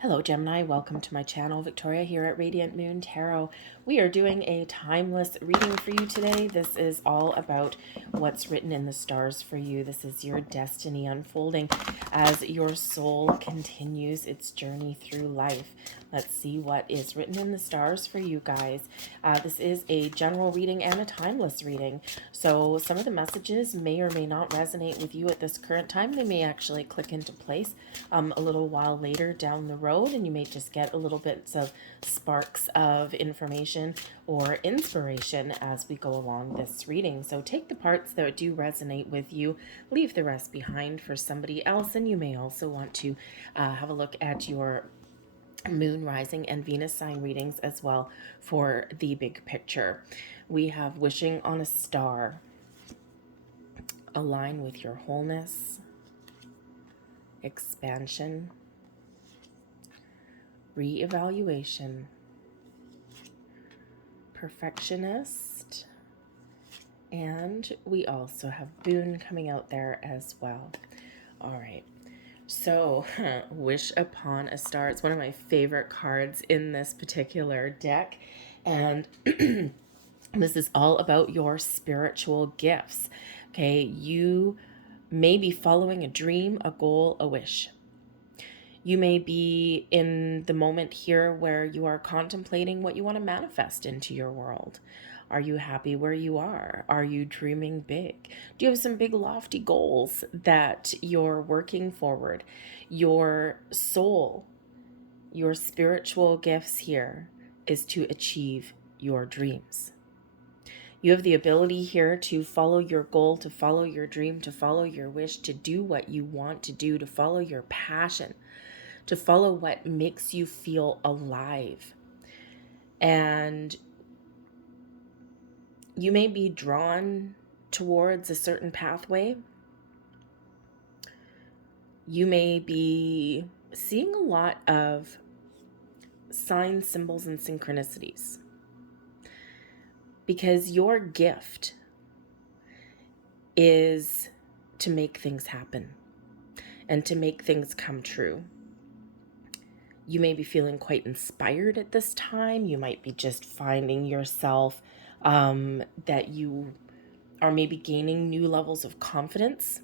Hello Gemini, welcome to my channel. Victoria here at Radiant Moon Tarot. We are doing a timeless reading for you today. This is all about what's written in the stars for you. This is your destiny unfolding as your soul continues its journey through life. Let's see what is written in the stars for you guys. This is a general reading and a timeless reading. So some of the messages may or may not resonate with you at this current time. They may actually click into place a little while later down the road, and you may just get a little bits of sparks of information or inspiration as we go along this reading. So take the parts that do resonate with you, leave the rest behind for somebody else, and you may also want to have a look at your moon, rising, and Venus sign readings as well for the big picture. We have wishing on a star, align with your wholeness, expansion, reevaluation, perfectionist, and we also have boon coming out there as well. All right. So, Wish Upon a Star. It's one of my favorite cards in this particular deck. And this is all about your spiritual gifts. Okay, you may be following a dream, a goal, a wish. You may be in the moment here where you are contemplating what you want to manifest into your world. Are you happy where you are? Are you dreaming big? Do you have some big lofty goals that you're working forward? Your soul, your spiritual gifts here is to achieve your dreams. You have the ability here to follow your goal, to follow your dream, to follow your wish, to do what you want to do, to follow your passion, to follow what makes you feel alive. And you may be drawn towards a certain pathway. You may be seeing a lot of signs, symbols, and synchronicities because your gift is to make things happen and to make things come true. You may be feeling quite inspired at this time. You might be just finding yourself that you are maybe gaining new levels of confidence.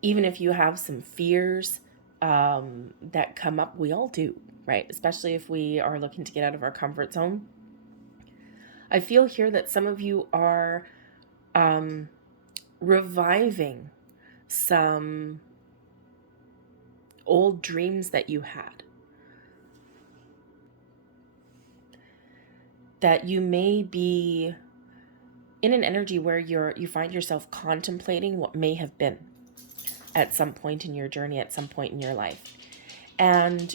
Even if you have some fears that come up, we all do, right? Especially if we are looking to get out of our comfort zone. I feel here that some of you are reviving some old dreams that you had. That you may be in an energy where you find yourself contemplating what may have been at some point in your journey, at some point in your life. And,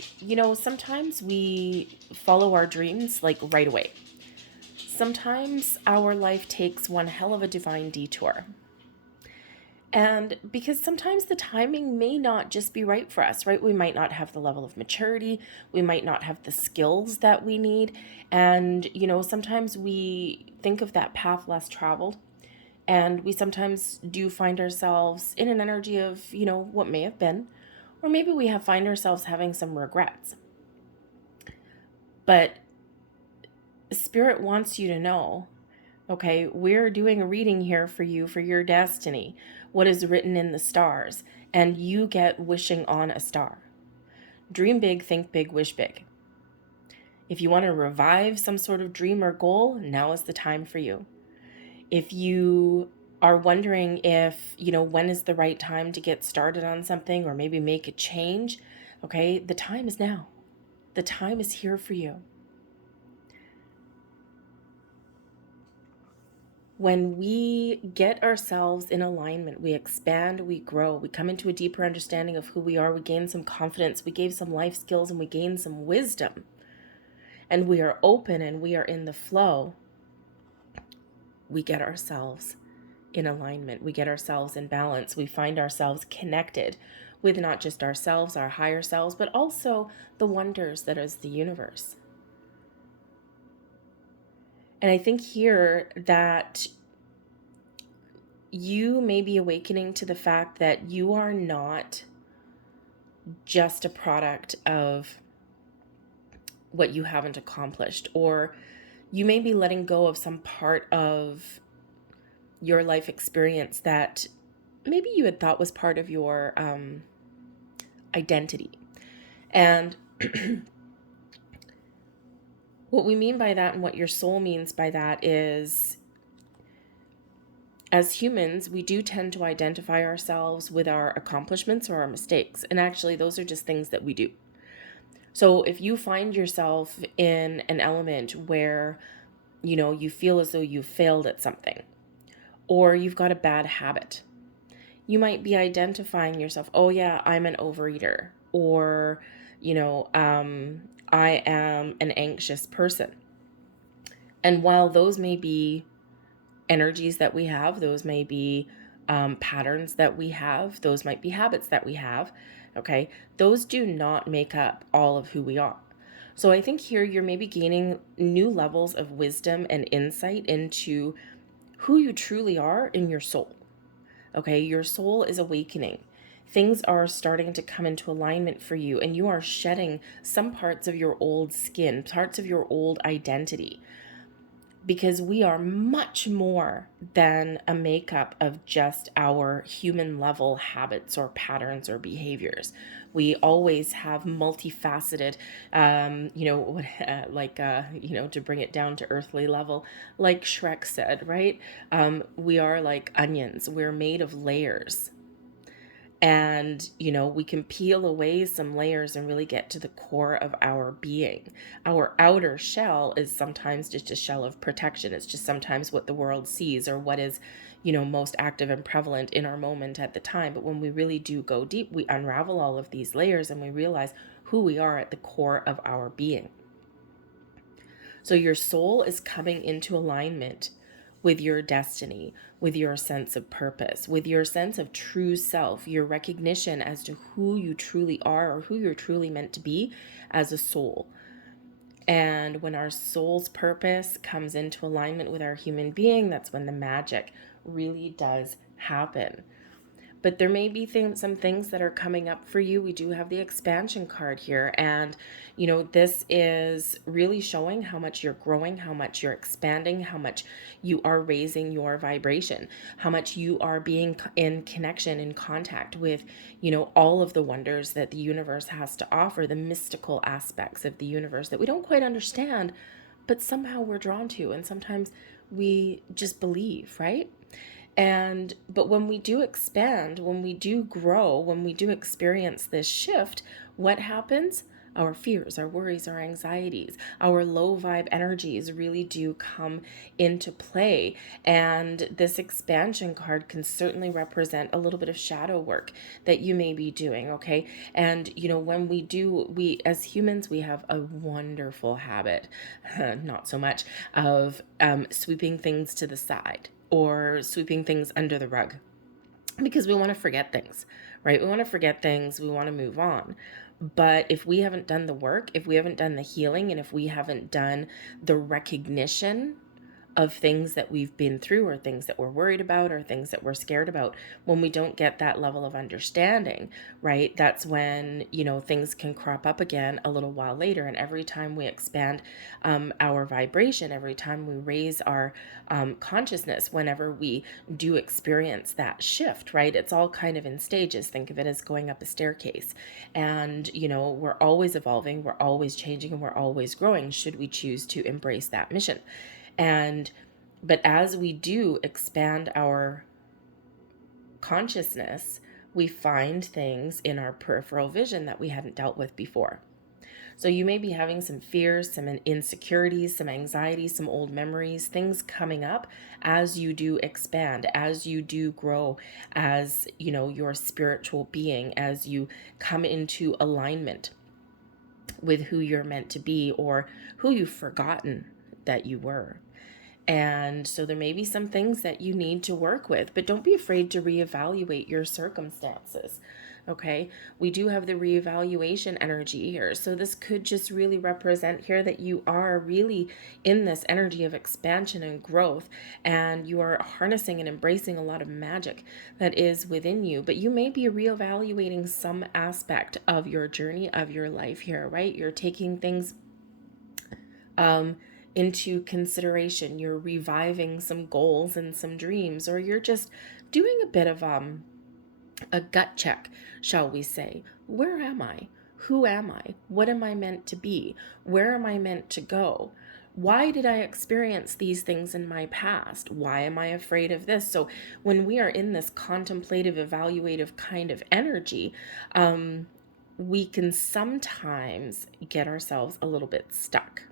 sometimes we follow our dreams like right away. Sometimes our life takes one hell of a divine detour. And because sometimes the timing may not just be right for us, right? We might not have the level of maturity. We might not have the skills that we need. And, sometimes we think of that path less traveled. And we sometimes do find ourselves in an energy of, what may have been. Or maybe we find ourselves having some regrets. But Spirit wants you to know, okay, we're doing a reading here for you, for your destiny, what is written in the stars, and you get wishing on a star. Dream big, think big, wish big. If you want to revive some sort of dream or goal, now is the time for you. If you are wondering if, when is the right time to get started on something or maybe make a change, okay, the time is now. The time is here for you. When we get ourselves in alignment, we expand, we grow, we come into a deeper understanding of who we are, we gain some confidence, we gain some life skills, and we gain some wisdom. And we are open and we are in the flow. We get ourselves in alignment. We get ourselves in balance. We find ourselves connected with not just ourselves, our higher selves, but also the wonders that is the universe. And I think here that you may be awakening to the fact that you are not just a product of what you haven't accomplished, or you may be letting go of some part of your life experience that maybe you had thought was part of your identity. And what we mean by that, and what your soul means by that, is as humans, we do tend to identify ourselves with our accomplishments or our mistakes. And actually, those are just things that we do. So if you find yourself in an element where, you feel as though you failed at something, or you've got a bad habit, you might be identifying yourself, oh yeah, I'm an overeater, or, I am an anxious person. And while those may be energies that we have, those may be patterns that we have, those might be habits that we have, okay, those do not make up all of who we are. So I think here you're maybe gaining new levels of wisdom and insight into who you truly are in your soul. Okay, your soul is awakening. Things are starting to come into alignment for you, and you are shedding some parts of your old skin, parts of your old identity. Because we are much more than a makeup of just our human level habits or patterns or behaviors. We always have multifaceted, to bring it down to earthly level, like Shrek said, right? We are like onions. We're made of layers. And, we can peel away some layers and really get to the core of our being. Our outer shell is sometimes just a shell of protection. It's just sometimes what the world sees, or what is, most active and prevalent in our moment at the time. But when we really do go deep, we unravel all of these layers and we realize who we are at the core of our being. So your soul is coming into alignment with your destiny, with your sense of purpose, with your sense of true self, your recognition as to who you truly are, or who you're truly meant to be as a soul. And when our soul's purpose comes into alignment with our human being, that's when the magic really does happen. But there may be some things that are coming up for you. We do have the expansion card here. And, this is really showing how much you're growing, how much you're expanding, how much you are raising your vibration, how much you are being in connection, in contact with, all of the wonders that the universe has to offer, the mystical aspects of the universe that we don't quite understand, but somehow we're drawn to. And sometimes we just believe, right? But when we do expand, when we do grow, when we do experience this shift, what happens? Our fears, our worries, our anxieties, our low vibe energies really do come into play. And this expansion card can certainly represent a little bit of shadow work that you may be doing, okay? And, when we as humans, we have a wonderful habit, not so much, of sweeping things to the side, or sweeping things under the rug, because we want to forget things, right? We want to forget things. We want to move on. But if we haven't done the work, if we haven't done the healing, and if we haven't done the recognition of things that we've been through, or things that we're worried about, or things that we're scared about, when we don't get that level of understanding, right, that's when, things can crop up again a little while later. And every time we expand our vibration, every time we raise our consciousness, whenever we do experience that shift, right, it's all kind of in stages. Think of it as going up a staircase. And, we're always evolving, we're always changing, and we're always growing, should we choose to embrace that mission. But as we do expand our consciousness, we find things in our peripheral vision that we hadn't dealt with before. So you may be having some fears, some insecurities, some anxieties, some old memories, things coming up as you do expand, as you do grow as, your spiritual being, as you come into alignment with who you're meant to be, or who you've forgotten that you were. And so there may be some things that you need to work with, but don't be afraid to reevaluate your circumstances. Okay, we do have the reevaluation energy here. So this could just really represent here that you are really in this energy of expansion and growth, and you are harnessing and embracing a lot of magic that is within you. But you may be reevaluating some aspect of your journey, of your life here, right? You're taking things into consideration. You're reviving some goals and some dreams, or you're just doing a bit of a gut check, shall we say. Where am I? Who am I? What am I meant to be? Where am I meant to go? Why did I experience these things in my past? Why am I afraid of this? So when we are in this contemplative, evaluative kind of energy, we can sometimes get ourselves a little bit stuck.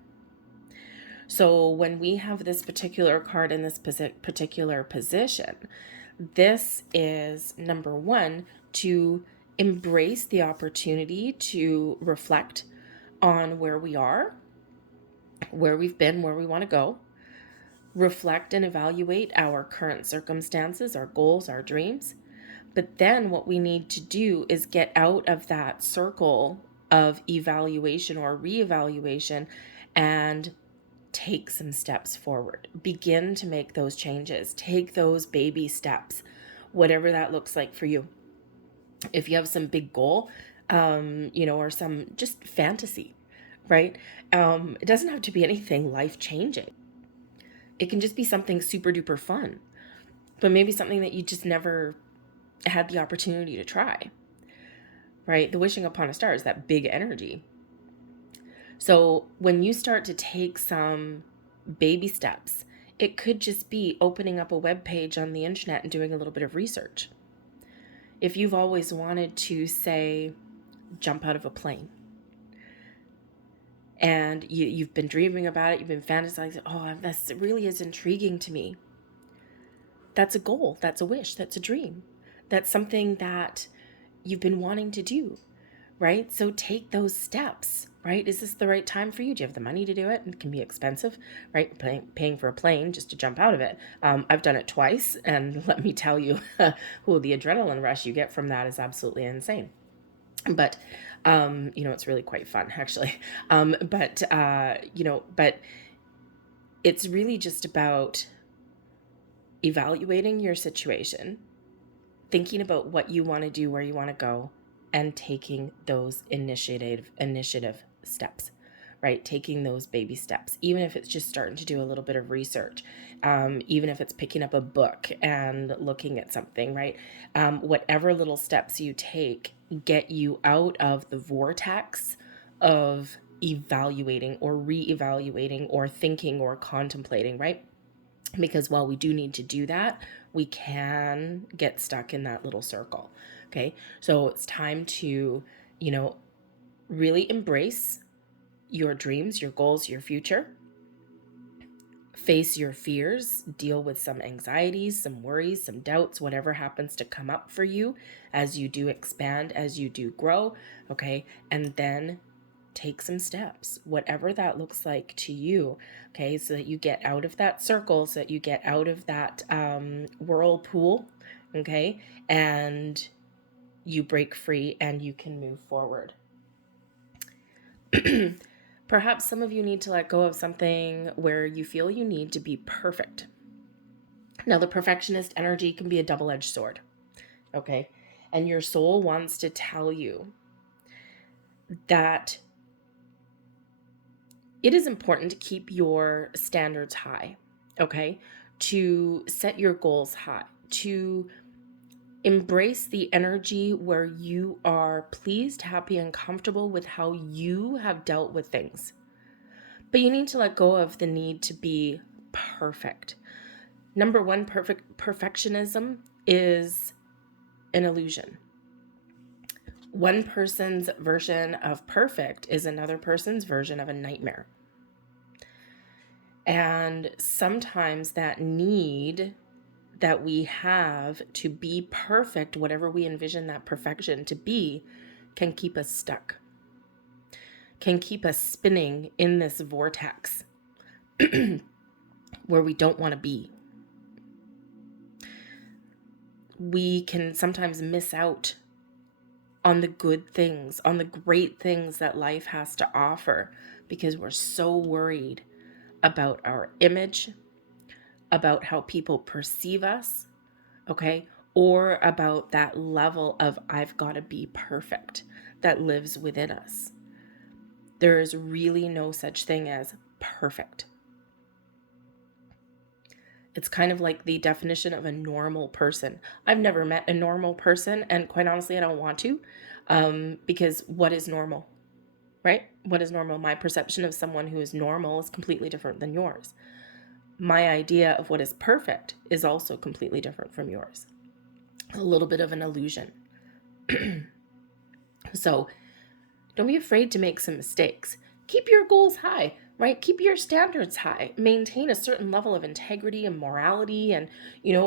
So when we have this particular card in this particular position, this is number one, to embrace the opportunity to reflect on where we are, where we've been, where we want to go, reflect and evaluate our current circumstances, our goals, our dreams. But then what we need to do is get out of that circle of evaluation or reevaluation and take some steps forward. Begin to make those changes. Take those baby steps, whatever that looks like for you. If you have some big goal, or some just fantasy, right? It doesn't have to be anything life-changing. It can just be something super duper fun, but maybe something that you just never had the opportunity to try, right? The wishing upon a star is that big energy. So when you start to take some baby steps, it could just be opening up a web page on the internet and doing a little bit of research. If you've always wanted to, say, jump out of a plane, and you've been dreaming about it, you've been fantasizing, oh, this really is intriguing to me. That's a goal, that's a wish, that's a dream. That's something that you've been wanting to do, right? So take those steps, right? Is this the right time for you? Do you have the money to do it? It can be expensive, right? Paying for a plane just to jump out of it. I've done it twice, and let me tell you, the adrenaline rush you get from that is absolutely insane. But, it's really quite fun, actually. But it's really just about evaluating your situation, thinking about what you want to do, where you want to go, and taking those initiative steps, right? Taking those baby steps, even if it's just starting to do a little bit of research, even if it's picking up a book and looking at something, right? Whatever little steps you take get you out of the vortex of evaluating or reevaluating or thinking or contemplating, right? Because while we do need to do that, we can get stuck in that little circle. Okay, so it's time to, really embrace your dreams, your goals, your future. Face your fears, deal with some anxieties, some worries, some doubts, whatever happens to come up for you as you do expand, as you do grow. Okay, and then take some steps, whatever that looks like to you, okay, so that you get out of that circle, so that you get out of that whirlpool, okay, and you break free and you can move forward. Perhaps some of you need to let go of something where you feel you need to be perfect. Now, the perfectionist energy can be a double-edged sword, okay, and your soul wants to tell you that it is important to keep your standards high, okay? To set your goals high, to embrace the energy where you are pleased, happy, and comfortable with how you have dealt with things. But you need to let go of the need to be perfect. Number one, perfectionism is an illusion. One person's version of perfect is another person's version of a nightmare. And sometimes that need that we have to be perfect, whatever we envision that perfection to be, can keep us stuck, can keep us spinning in this vortex where we don't want to be. We can sometimes miss out on the good things, on the great things that life has to offer, because we're so worried about our image, about how people perceive us, okay? Or about that level of I've got to be perfect that lives within us. There is really no such thing as perfect. It's kind of like the definition of a normal person. I've never met a normal person, and quite honestly, I don't want to, because what is normal, right? What is normal? My perception of someone who is normal is completely different than yours. My idea of what is perfect is also completely different from yours. A little bit of an illusion. So don't be afraid to make some mistakes. Keep your goals high, right? Keep your standards high. Maintain a certain level of integrity and morality and,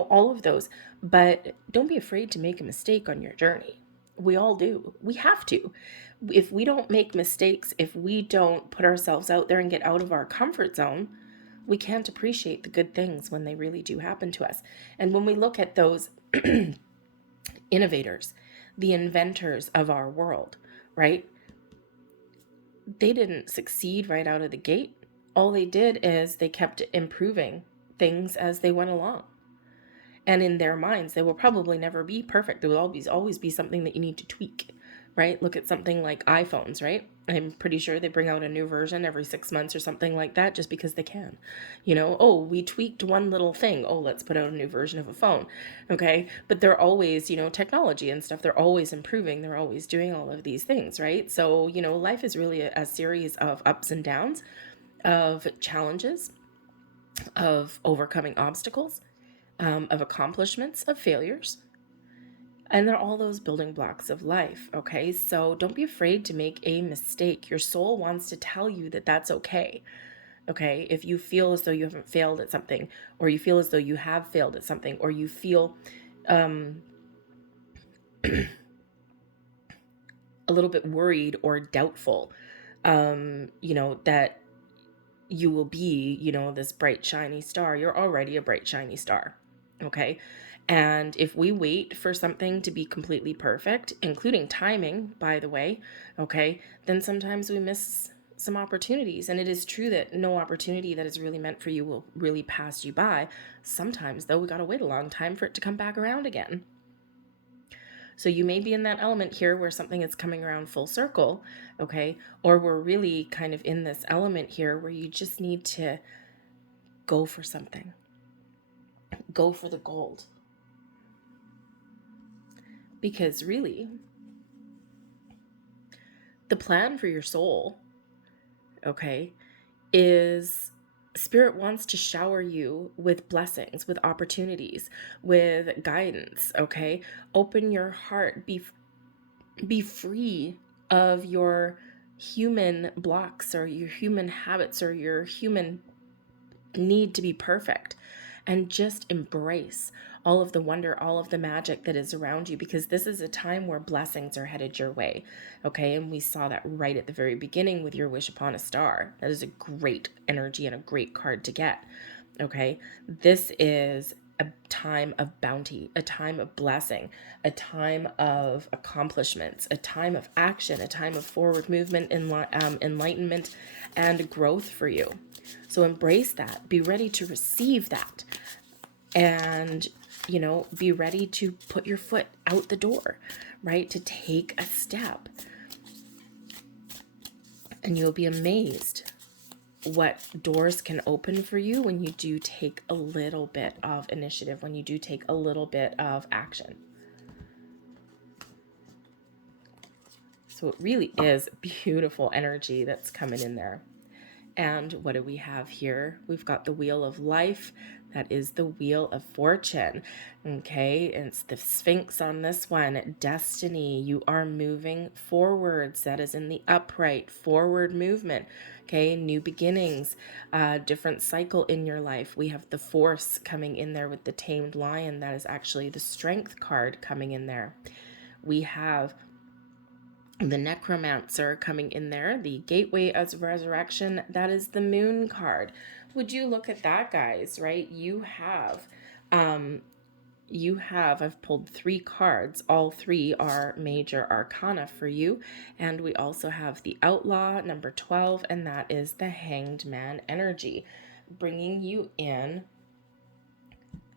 all of those. But don't be afraid to make a mistake on your journey. We all do. We have to. If we don't make mistakes, if we don't put ourselves out there and get out of our comfort zone, we can't appreciate the good things when they really do happen to us. And when we look at those innovators, the inventors of our world, right? They didn't succeed right out of the gate. All they did is they kept improving things as they went along. And in their minds, they will probably never be perfect. There will always be something that you need to tweak, right? Look at something like iPhones, right? I'm pretty sure they bring out a new version every 6 months or something like that just because they can. Oh, we tweaked one little thing. Oh, let's put out a new version of a phone. Okay. But they're always, technology and stuff, they're always improving. They're always doing all of these things, right? So, life is really a series of ups and downs, of challenges, of overcoming obstacles, of accomplishments, of failures. And they're all those building blocks of life, okay? So don't be afraid to make a mistake. Your soul wants to tell you that that's okay, okay? If you feel as though you haven't failed at something, or you feel as though you have failed at something, or you feel a little bit worried or doubtful, that you will be, this bright, shiny star. You're already a bright, shiny star, okay? And if we wait for something to be completely perfect, including timing, by the way, okay, then sometimes we miss some opportunities. And it is true that no opportunity that is really meant for you will really pass you by. Sometimes, though, we got to wait a long time for it to come back around again. So you may be in that element here where something is coming around full circle, okay? Or we're really kind of in this element here where you just need to go for something. Go for the gold. Because really, the plan for your soul, okay, is Spirit wants to shower you with blessings, with opportunities, with guidance, okay? Open your heart, be free of your human blocks or your human habits or your human need to be perfect, and just embrace all of the wonder, all of the magic that is around you, because this is a time where blessings are headed your way, okay? And we saw that right at the very beginning with your wish upon a star. That is a great energy and a great card to get, okay? This is a time of bounty, a time of blessing, a time of accomplishments, a time of action, a time of forward movement, enlightenment, and growth for you. So embrace that. Be ready to receive that. And, be ready to put your foot out the door, right? To take a step. And you'll be amazed what doors can open for you when you do take a little bit of initiative, when you do take a little bit of action. So it really is beautiful energy that's coming in there. And what do we have here? We've got the Wheel of Life. That is the Wheel of Fortune. Okay, it's the Sphinx on this one. Destiny. You are moving forwards. That is in the upright forward movement. Okay, new beginnings, different cycle in your life. We have the Force coming in there with the Tamed Lion. That is actually the Strength card coming in there. We have the Necromancer coming in there, the Gateway of Resurrection. That is the Moon card. Would you look at that, guys, right? You have I've pulled 3 cards. All 3 are major arcana for you. And we also have the Outlaw, number 12, and that is the Hanged Man energy, bringing you in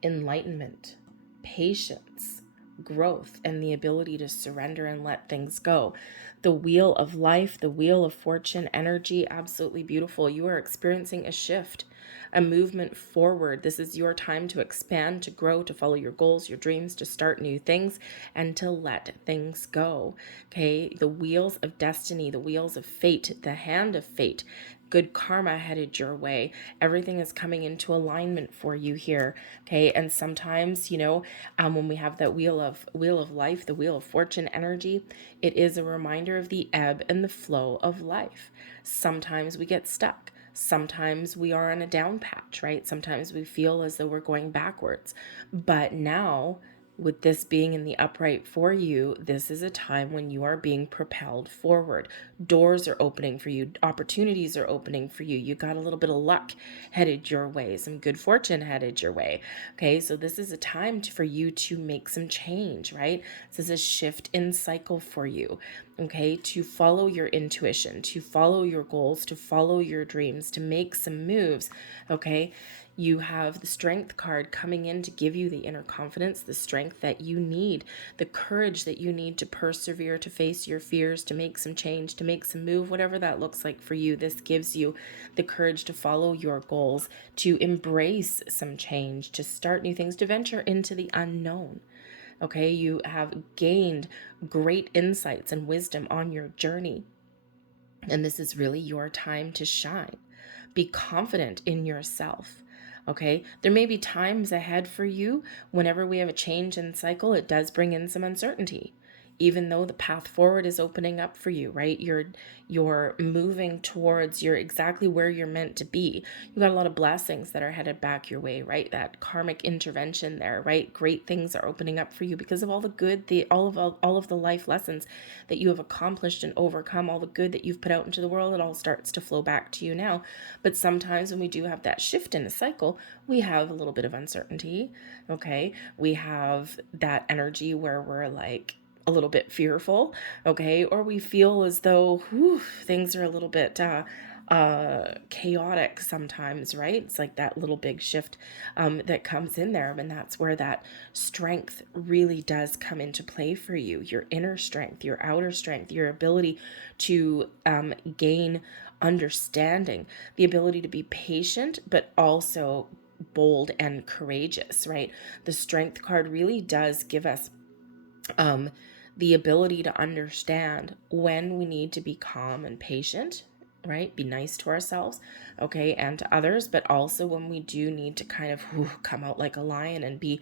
enlightenment, patience, growth, and the ability to surrender and let things go. The Wheel of Life, the Wheel of Fortune energy, absolutely beautiful. You are experiencing a shift, a movement forward. This is your time to expand, to grow, to follow your goals, your dreams, to start new things, and to let things go. Okay, the wheels of destiny, the wheels of fate, the hand of fate. Good karma headed your way. Everything is coming into alignment for you here. Okay, and sometimes, when we have that wheel of life, the Wheel of Fortune energy, it is a reminder of the ebb and the flow of life. Sometimes we get stuck. Sometimes we are on a down patch, right? Sometimes we feel as though we're going backwards. But now, with this being in the upright for you, this is a time when you are being propelled forward. Doors are opening for you. Opportunities are opening for you. You got a little bit of luck headed your way, some good fortune headed your way. Okay, so this is a time for you to make some change, right? This is a shift in cycle for you. Okay, to follow your intuition, to follow your goals, to follow your dreams, to make some moves. Okay, you have the Strength card coming in to give you the inner confidence, the strength that you need, the courage that you need to persevere, to face your fears, to make some change, to make some move, whatever that looks like for you. This gives you the courage to follow your goals, to embrace some change, to start new things, to venture into the unknown. Okay, you have gained great insights and wisdom on your journey, and this is really your time to shine. Be confident in yourself. Okay, there may be times ahead for you. Whenever we have a change in cycle, it does bring in some uncertainty, even though the path forward is opening up for you, right? You're moving towards, you're exactly where you're meant to be. You got a lot of blessings that are headed back your way, right? That karmic intervention there, right? Great things are opening up for you because of all the good, all of the life lessons that you have accomplished and overcome, all the good that you've put out into the world. It all starts to flow back to you now. But sometimes when we do have that shift in the cycle, we have a little bit of uncertainty. Okay, we have that energy where we're like a little bit fearful, okay, or we feel as though things are a little bit chaotic sometimes, right? It's like that little big shift that comes in there, and that's where that strength really does come into play for you. Your inner strength, your outer strength, your ability to gain understanding, the ability to be patient, but also bold and courageous, right? The Strength card really does give us the ability to understand when we need to be calm and patient, right? Be nice to ourselves, okay, and to others, but also when we do need to kind of come out like a lion and be,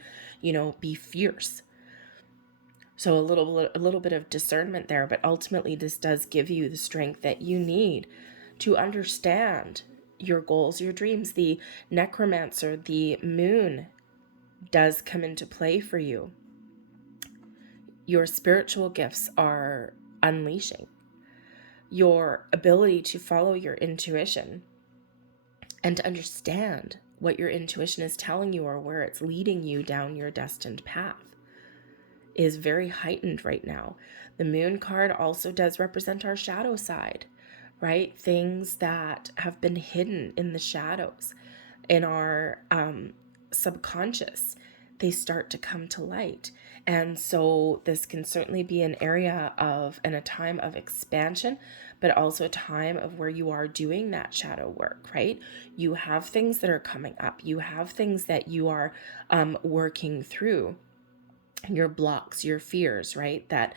be fierce. So a little bit of discernment there, but ultimately this does give you the strength that you need to understand your goals, your dreams. The Necromancer, the moon, does come into play for you. Your spiritual gifts are unleashing. Your ability to follow your intuition and to understand what your intuition is telling you or where it's leading you down your destined path is very heightened right now. The Moon card also does represent our shadow side, right? Things that have been hidden in the shadows, in our subconscious, they start to come to light. And so this can certainly be an area of and a time of expansion, but also a time of where you are doing that shadow work, right? You have things that are coming up. You have things that you are working through, your blocks, your fears, right? That,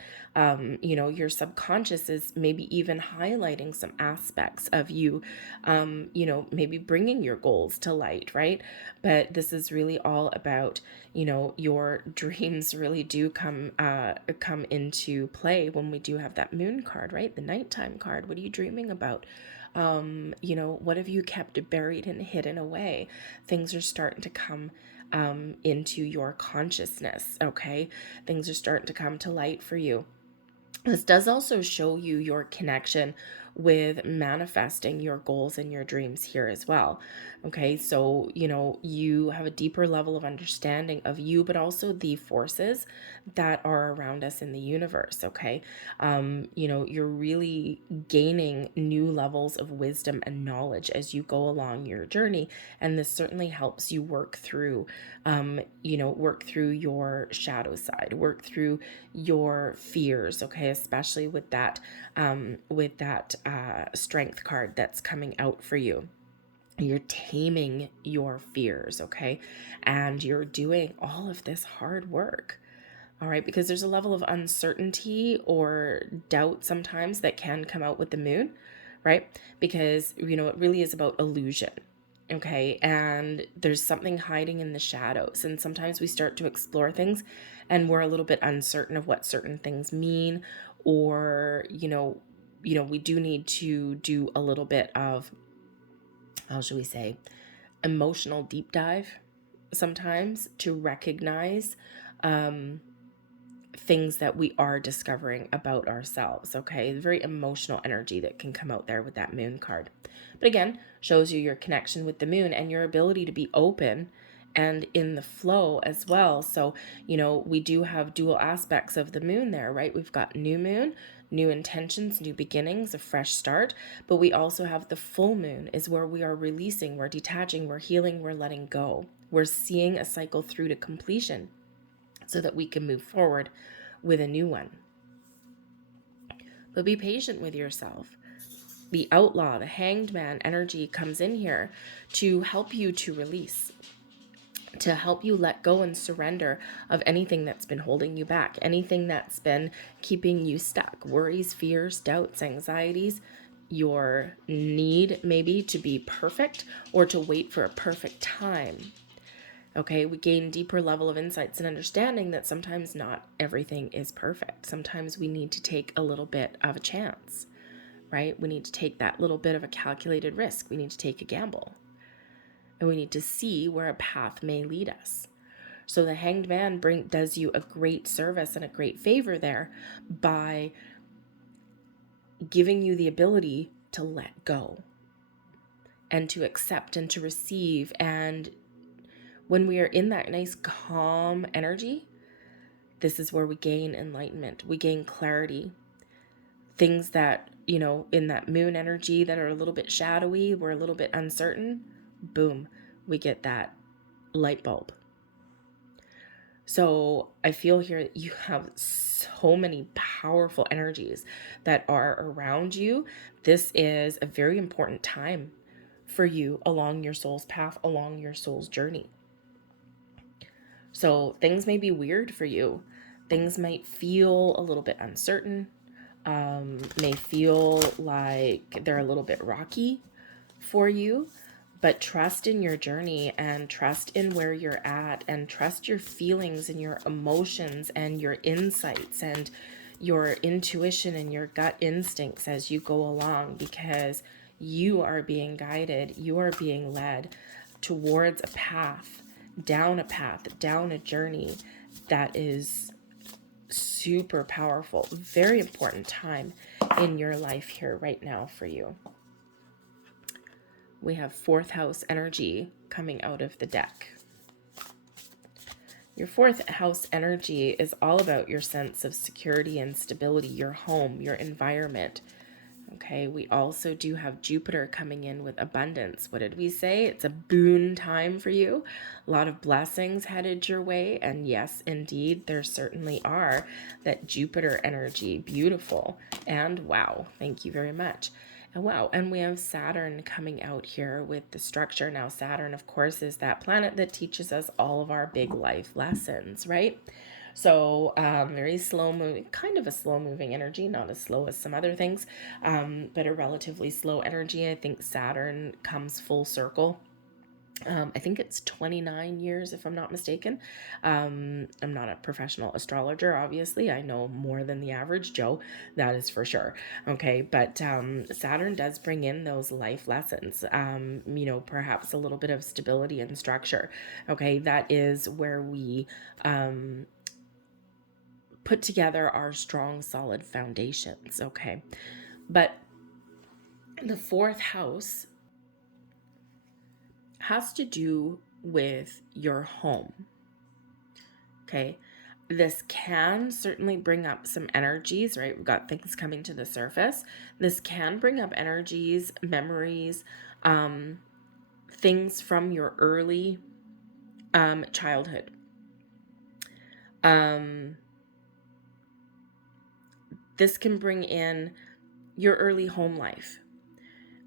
your subconscious is maybe even highlighting some aspects of you, maybe bringing your goals to light, right? But this is really all about, your dreams really do come into play when we do have that Moon card, right? The nighttime card. What are you dreaming about? What have you kept buried and hidden away? Things are starting to come into your consciousness, okay? Things are starting to come to light for you. This does also show you your connection with manifesting your goals and your dreams here as well. Okay, so, you have a deeper level of understanding of you, but also the forces that are around us in the universe. Okay, you're really gaining new levels of wisdom and knowledge as you go along your journey. And this certainly helps you work through, work through your shadow side, work through your fears. Okay, especially with that, strength card that's coming out for you. You're taming your fears, okay? And you're doing all of this hard work, all right? Because there's a level of uncertainty or doubt sometimes that can come out with the moon, right? Because, it really is about illusion, okay? And there's something hiding in the shadows. And sometimes we start to explore things and we're a little bit uncertain of what certain things mean, or, we do need to do a little bit of, how should we say, emotional deep dive sometimes to recognize things that we are discovering about ourselves. Okay, very emotional energy that can come out there with that moon card. But again, shows you your connection with the moon and your ability to be open and in the flow as well. So, we do have dual aspects of the moon there, right? We've got new moon, new intentions, new beginnings, a fresh start. But we also have the full moon, is where we are releasing, we're detaching, we're healing, we're letting go. We're seeing a cycle through to completion so that we can move forward with a new one. But be patient with yourself. The outlaw, the hanged man energy comes in here to help you to release, to help you let go and surrender of anything that's been holding you back, anything that's been keeping you stuck, worries, fears, doubts, anxieties, your need maybe to be perfect or to wait for a perfect time. Okay, we gain deeper level of insights and understanding that sometimes not everything is perfect. Sometimes we need to take a little bit of a chance, right? We need to take that little bit of a calculated risk. We need to take a gamble. And we need to see where a path may lead us. So the hanged man does you a great service and a great favor there by giving you the ability to let go and to accept and to receive. And when we are in that nice calm energy, this is where we gain enlightenment. We gain clarity. Things that, in that moon energy that are a little bit shadowy, we're a little bit uncertain, boom, we get that light bulb. So I feel here that you have so many powerful energies that are around you. This is a very important time for you along your soul's path, along your soul's journey. So things may be weird for you. Things might feel a little bit uncertain, may feel like they're a little bit rocky for you, but trust in your journey and trust in where you're at and trust your feelings and your emotions and your insights and your intuition and your gut instincts as you go along, because you are being guided, you are being led towards a path, down a journey that is super powerful. Very important time in your life here right now for you. We have fourth house energy coming out of the deck. Your fourth house energy is all about your sense of security and stability, your home, your environment. Okay, we also do have Jupiter coming in with abundance. What did we say? It's a boon time for you. A lot of blessings headed your way. And yes, indeed, there certainly are. That Jupiter energy, beautiful. And wow, thank you very much. And wow, and we have Saturn coming out here with the structure. Now, Saturn, of course, is that planet that teaches us all of our big life lessons, right? So very slow moving, kind of a slow moving energy, not as slow as some other things, but a relatively slow energy. I think Saturn comes full circle. I think it's 29 years, if I'm not mistaken. I'm not a professional astrologer, obviously. I know more than the average Joe, that is for sure. Okay, but Saturn does bring in those life lessons, perhaps a little bit of stability and structure. Okay, that is where we put together our strong, solid foundations. Okay, but The fourth house has to do with your home. Okay. This can certainly bring up some energies, right? We've got things coming to the surface. This can bring up energies, memories, things from your early childhood. This can bring in your early home life.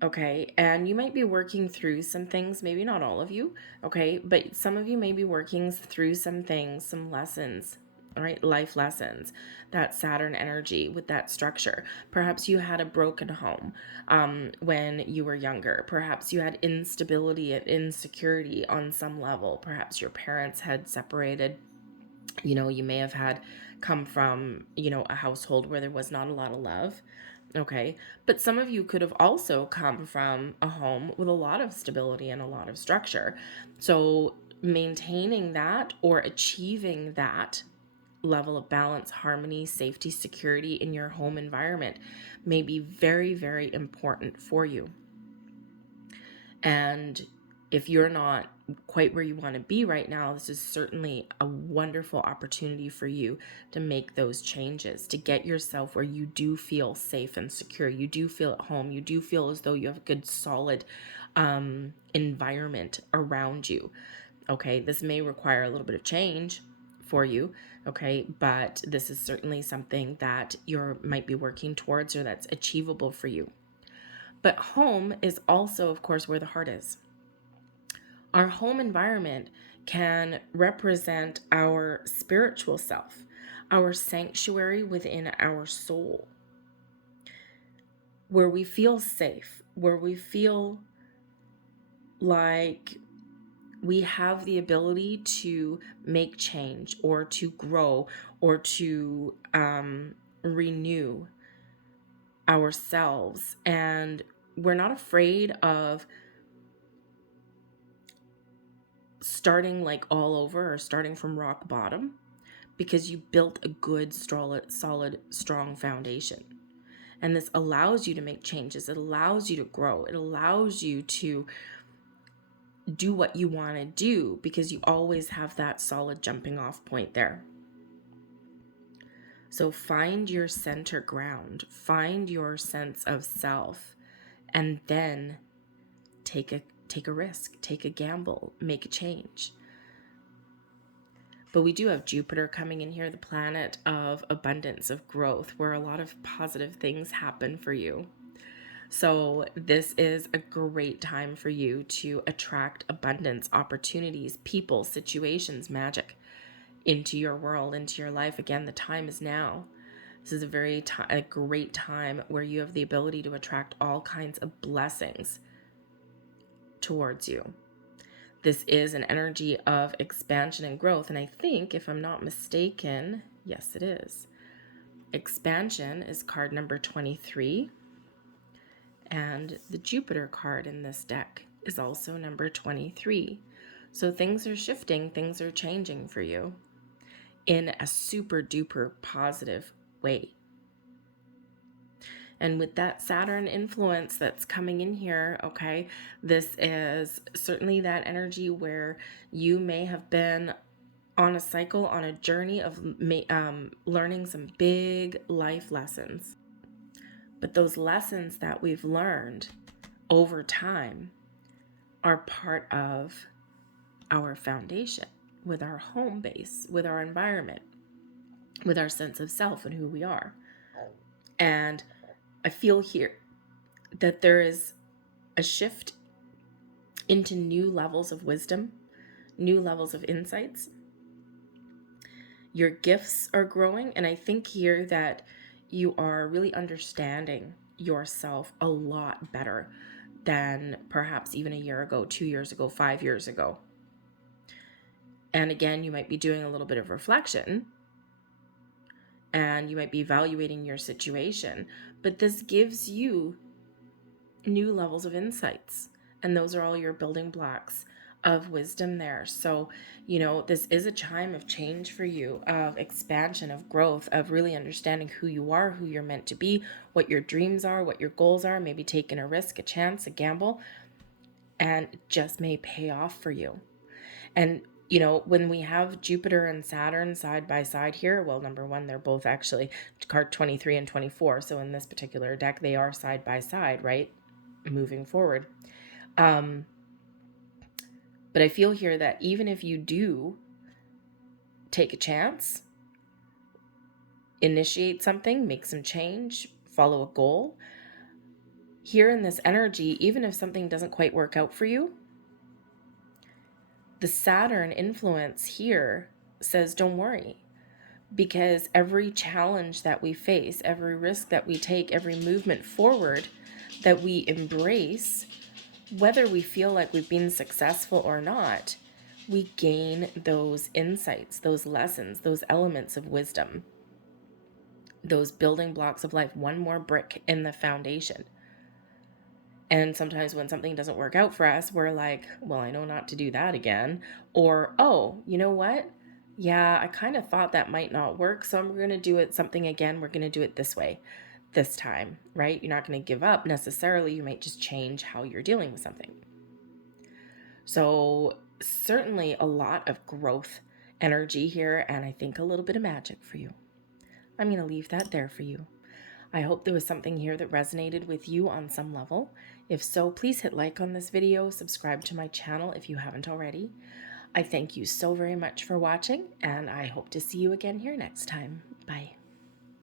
Okay, and you might be working through some things, maybe not all of you, okay, but some of you may be working through some things, some lessons, all right, life lessons, that Saturn energy with that structure. Perhaps you had a broken home when you were younger. Perhaps you had instability and insecurity on some level. Perhaps your parents had separated. You may have had come from, a household where there was not a lot of love. Okay. But some of you could have also come from a home with a lot of stability and a lot of structure. So maintaining that or achieving that level of balance, harmony, safety, security in your home environment may be very, very important for you. And if you're not quite where you want to be right now, this is certainly a wonderful opportunity for you to make those changes, to get yourself where you do feel safe and secure. You do feel at home. You do feel as though you have a good, solid environment around you. Okay, this may require a little bit of change for you. Okay, but this is certainly something that you might be working towards or that's achievable for you. But home is also, of course, where the heart is. Our home environment can represent our spiritual self, our sanctuary within our soul, where we feel safe, where we feel like we have the ability to make change or to grow or to renew ourselves. And we're not afraid of starting like all over or starting from rock bottom, because you built a good, solid, strong foundation. And this allows you to make changes. It allows you to grow. It allows you to do what you want to do because you always have that solid jumping off point there. So find your center ground, find your sense of self, and then take a risk, take a gamble, make a change. But we do have Jupiter coming in here, the planet of abundance, of growth, where a lot of positive things happen for you. So this is a great time for you to attract abundance, opportunities, people, situations, magic into your world, into your life. Again, the time is now. This is a great time where you have the ability to attract all kinds of blessings towards you. This is an energy of expansion and growth. And I think, if I'm not mistaken, yes, it is. Expansion is card number 23. And the Jupiter card in this deck is also number 23. So things are shifting, things are changing for you in a super duper positive way. And with that Saturn influence that's coming in here, okay, this is certainly that energy where you may have been on a cycle, on a journey of learning some big life lessons. But those lessons that we've learned over time are part of our foundation, with our home base, with our environment, with our sense of self and who we are. And I feel here that there is a shift into new levels of wisdom, new levels of insights. Your gifts are growing, and I think here that you are really understanding yourself a lot better than perhaps even a year ago, 2 years ago, 5 years ago. And again, you might be doing a little bit of reflection, and you might be evaluating your situation, but this gives you new levels of insights. And those are all your building blocks of wisdom there. So, you know, this is a time of change for you, of expansion, of growth, of really understanding who you are, who you're meant to be, what your dreams are, what your goals are, maybe taking a risk, a chance, a gamble, and it just may pay off for you. And, you know, when we have Jupiter and Saturn side by side here, well, number one, they're both actually card 23 and 24. So in this particular deck, they are side by side, right? Moving forward. But I feel here that even if you do take a chance, initiate something, make some change, follow a goal, here in this energy, even if something doesn't quite work out for you, the Saturn influence here says, don't worry, because every challenge that we face, every risk that we take, every movement forward that we embrace, whether we feel like we've been successful or not, we gain those insights, those lessons, those elements of wisdom, those building blocks of life, one more brick in the foundation. And sometimes when something doesn't work out for us, we're like, well, I know not to do that again. Or, oh, you know what? Yeah, I kind of thought that might not work, so I'm going to do it something again. We're going to do it this way, this time, right? You're not going to give up necessarily. You might just change how you're dealing with something. So certainly a lot of growth energy here, and I think a little bit of magic for you. I'm going to leave that there for you. I hope there was something here that resonated with you on some level. If so, please hit like on this video, subscribe to my channel if you haven't already. I thank you so very much for watching, and I hope to see you again here next time. Bye.